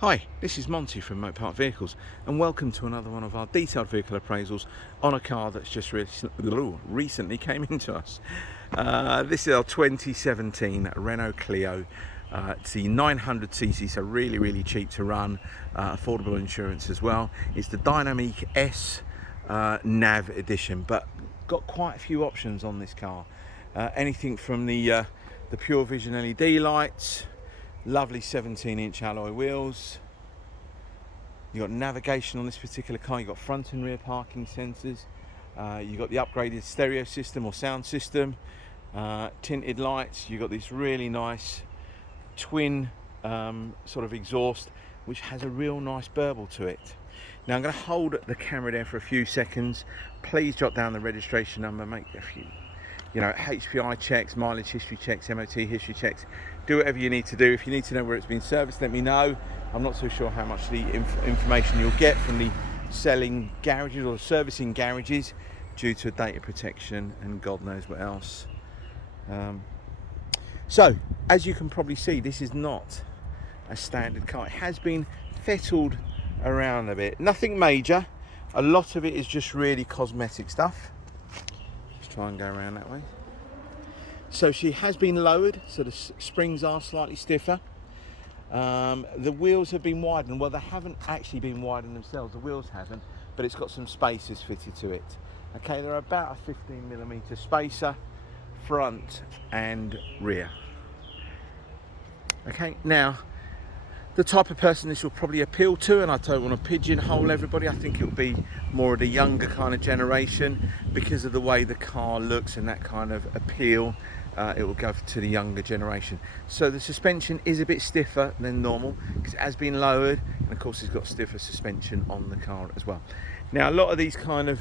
Hi, this is Monty from Motor Park Vehicles and welcome to another one of our detailed vehicle appraisals on a car that's just recently came into us. This is our 2017 Renault Clio. It's the 900cc, so really cheap to run, affordable insurance as well. It's the Dynamique S Nav edition, but got quite a few options on this car. Anything from the Pure Vision LED lights, lovely 17-inch alloy wheels. You've got navigation on this particular car. You've got front and rear parking sensors. You've got the upgraded stereo system or sound system, tinted lights. You've got this really nice twin sort of exhaust, which has a real nice burble to it. Now I'm going to hold the camera there for a few seconds. Please jot down the registration number, make a few HPI checks, mileage history checks, MOT history checks. Do whatever you need to do. If you need to know where it's been serviced, let me know. I'm not so sure how much the information you'll get from the selling garages or servicing garages due to data protection and God knows what else. So, as you can probably see, this is not a standard car. It has been fettled around a bit. Nothing major. A lot of it is just really cosmetic stuff. Let's try and go around that way. So she has been lowered, so the springs are slightly stiffer. The wheels have been widened. Well, they haven't actually been widened themselves, the wheels haven't, but it's got some spacers fitted to it. Okay, they're about a 15mm spacer, front and rear. Okay, now, the type of person this will probably appeal to, and I don't want to pigeonhole everybody, I think it'll be more of the younger kind of generation because of the way the car looks and that kind of appeal. It will go to the younger generation. So the suspension is a bit stiffer than normal because it has been lowered, and of course it's got stiffer suspension on the car as well. Now a lot of these kind of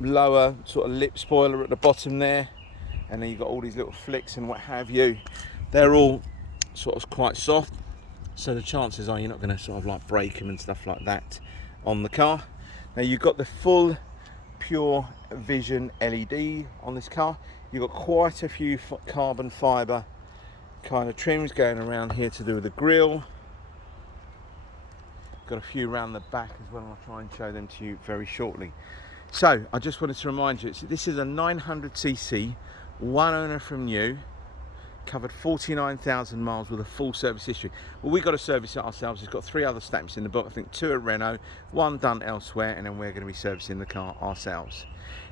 lower sort of lip spoiler at the bottom there, and then you've got all these little flicks and what have you, they're all sort of quite soft, so the chances are you're not going to sort of like break them and stuff like that on the car. Now you've got the full Pure Vision LED on this car. You've got quite a few carbon fibre kind of trims going around here to do with the grille. Got a few around the back as well, and I'll try and show them to you very shortly. So I just wanted to remind you, this is a 900cc, one owner from new, covered 49,000 miles with a full service history. Well, we've got to service it ourselves. It's got 3 other stamps in the book, I think 2 at Renault, 1 done elsewhere, and then we're going to be servicing the car ourselves.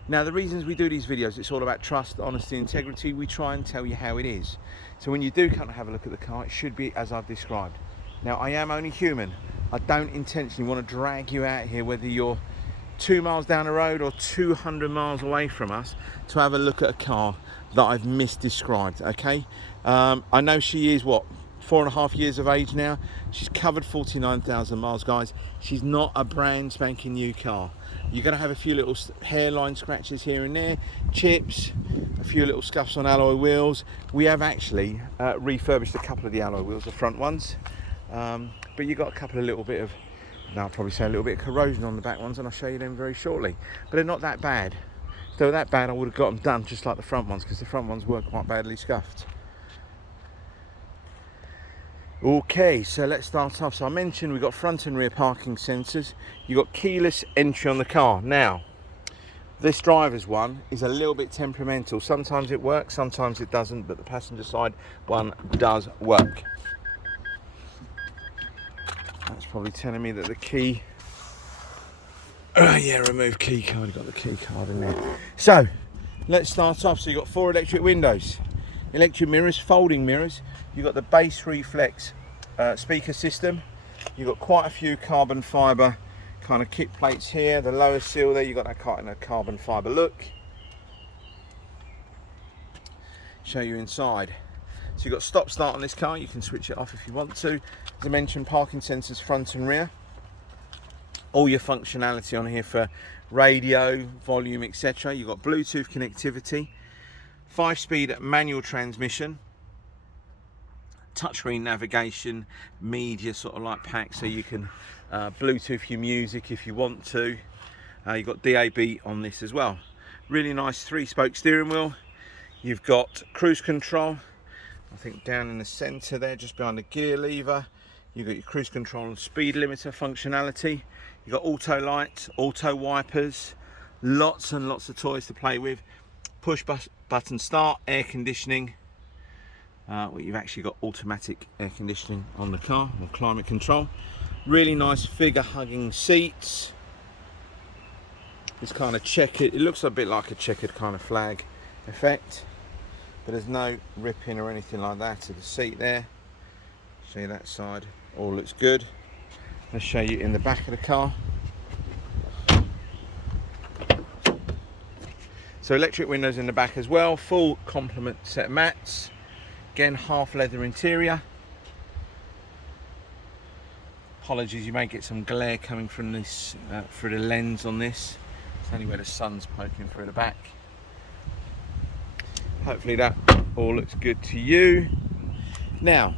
Now the reasons we do these videos, it's all about trust, honesty, integrity. We try and tell you how it is. So when you do come to have a look at the car, it should be as I've described. Now I am only human. I don't intentionally want to drag you out here, whether you're 2 miles down the road or 200 miles away from us, to have a look at a car that I've misdescribed, okay? I know she is, what, 4.5 years of age now. She's covered 49,000 miles, guys. She's not a brand spanking new car. You're going to have a few little hairline scratches here and there, chips, a few little scuffs on alloy wheels. We have actually refurbished a couple of the alloy wheels, the front ones, but you've got a couple of little bit of, now I'll probably say a little bit of corrosion on the back ones, and I'll show you them very shortly. But they're not that bad. If they were that bad, I would have got them done just like the front ones, because the front ones were quite badly scuffed. Okay, so let's start off. So I mentioned we've got front and rear parking sensors. You've got keyless entry on the car. Now, this driver's one is a little bit temperamental. Sometimes it works, sometimes it doesn't, but the passenger side one does work. That's probably telling me that the key... yeah, remove key card, got the key card in there. So, let's start off. So you've got 4 electric windows, electric mirrors, folding mirrors. You've got the bass reflex speaker system. You've got quite a few carbon fibre kind of kick plates here. The lower sill there, you've got that kind of carbon fibre look. Show you inside. So you've got stop start on this car. You can switch it off if you want to. As I mentioned, parking sensors front and rear. All your functionality on here for radio, volume, etc. You've got Bluetooth connectivity, 5-speed manual transmission, touchscreen navigation, media sort of like pack, so you can Bluetooth your music if you want to. You've got DAB on this as well. Really nice 3-spoke steering wheel. You've got cruise control, I think down in the centre there, just behind the gear lever. You've got your cruise control and speed limiter functionality. You've got auto lights, auto wipers, lots and lots of toys to play with. Push button start, air conditioning. Well, you've actually got automatic air conditioning on the car, or climate control. Really nice figure hugging seats. It's kind of checkered, it looks a bit like a checkered kind of flag effect, but there's no ripping or anything like that to the seat there. Show you that side, all looks good. Let's show you in the back of the car. So electric windows in the back as well, full complement set of mats. Again, half leather interior. Apologies, you may get some glare coming from this, through the lens on this. It's only where the sun's poking through the back. Hopefully that all looks good to you. Now,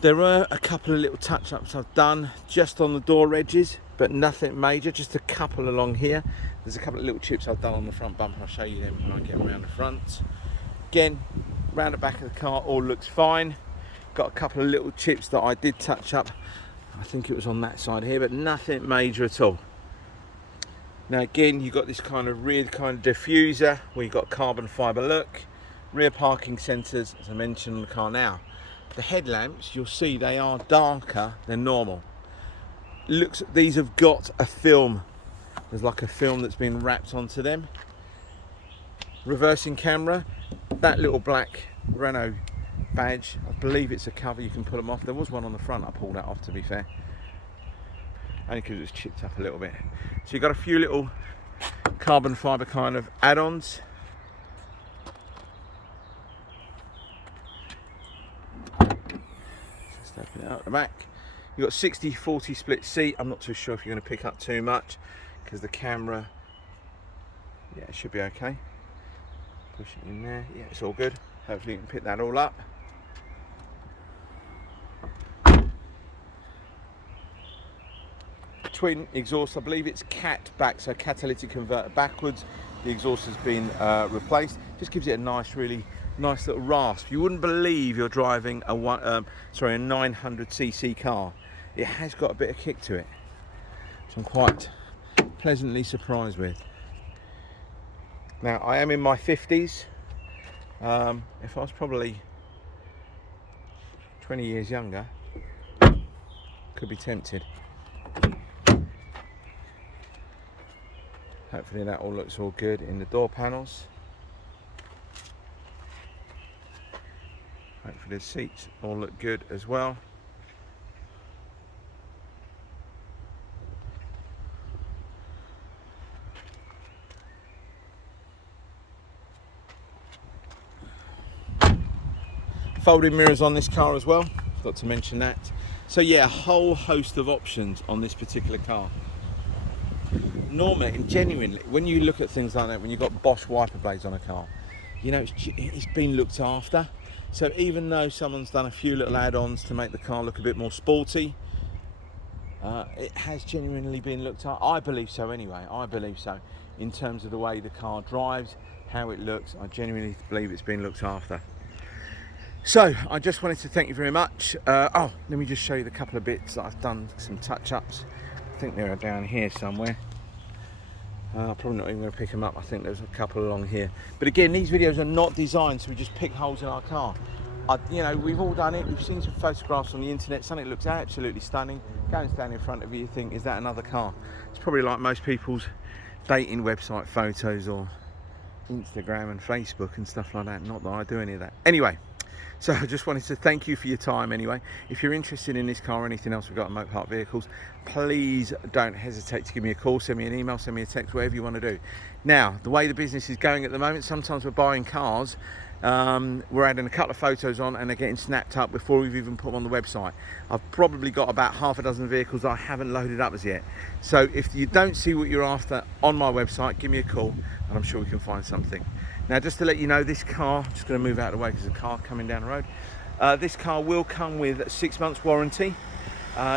there are a couple of little touch-ups I've done just on the door edges, but nothing major, just a couple along here. There's a couple of little chips I've done on the front bumper. I'll show you them when I get around the front. Again, around the back of the car, all looks fine. Got a couple of little chips that I did touch up. I think it was on that side here, but nothing major at all. Now again, you've got this kind of rear kind of diffuser where you've got carbon fibre look. Rear parking sensors, as I mentioned on the car now. The headlamps, you'll see they are darker than normal. Looks, these have got a film. There's like a film that's been wrapped onto them. Reversing camera, that little black Renault badge, I believe it's a cover, you can pull them off. There was one on the front, I pulled that off to be fair. Only because it was chipped up a little bit. So you've got a few little carbon fibre kind of add-ons. Just open it out the back. You've got 60-40 split seat. I'm not too sure if you're going to pick up too much because the camera, yeah, it should be okay. Push it in there, yeah, it's all good. Hopefully you can pick that all up. Twin exhaust, I believe it's cat back, so catalytic converter backwards. The exhaust has been replaced. Just gives it a nice, really nice little rasp. You wouldn't believe you're driving a 900cc car. It has got a bit of kick to it, which I'm quite pleasantly surprised with. Now I am in my 50s. If I was probably 20 years younger, could be tempted. Hopefully that all looks all good in the door panels. Hopefully the seats all look good as well. Folding mirrors on this car as well, forgot to mention that. So yeah, a whole host of options on this particular car. Normally and genuinely, when you look at things like that, when you've got Bosch wiper blades on a car, you know it's been looked after. So even though someone's done a few little add-ons to make the car look a bit more sporty, it has genuinely been looked at. I believe so anyway, I believe so. In terms of the way the car drives, how it looks, I genuinely believe it's been looked after. So I just wanted to thank you very much. Oh, let me just show you the couple of bits that I've done, some touch-ups. I think they're down here somewhere. Probably not even going to pick them up. I think there's a couple along here. But again, these videos are not designed so we just pick holes in our car. You know, we've all done it. We've seen some photographs on the internet. Something looks absolutely stunning. Go and stand in front of you, you think, is that another car? It's probably like most people's dating website photos or Instagram and Facebook and stuff like that. Not that I do any of that. Anyway, so I just wanted to thank you for your time anyway. If you're interested in this car or anything else we've got in Mopar Vehicles, please don't hesitate to give me a call, send me an email, send me a text, whatever you want to do. Now, the way the business is going at the moment, sometimes we're buying cars, we're adding a couple of photos on and they're getting snapped up before we've even put them on the website. I've probably got about half a dozen vehicles I haven't loaded up as yet. So if you don't see what you're after on my website, give me a call and I'm sure we can find something. Now, just to let you know, this car, I'm just going to move out of the way because there's a car coming down the road. This car will come with 6 months warranty.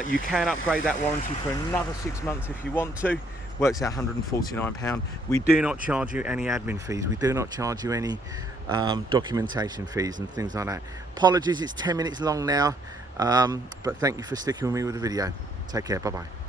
You can upgrade that warranty for another 6 months if you want to. Works out £149. We do not charge you any admin fees. We do not charge you any documentation fees and things like that. Apologies, it's 10 minutes long now. But thank you for sticking with me with the video. Take care. Bye bye.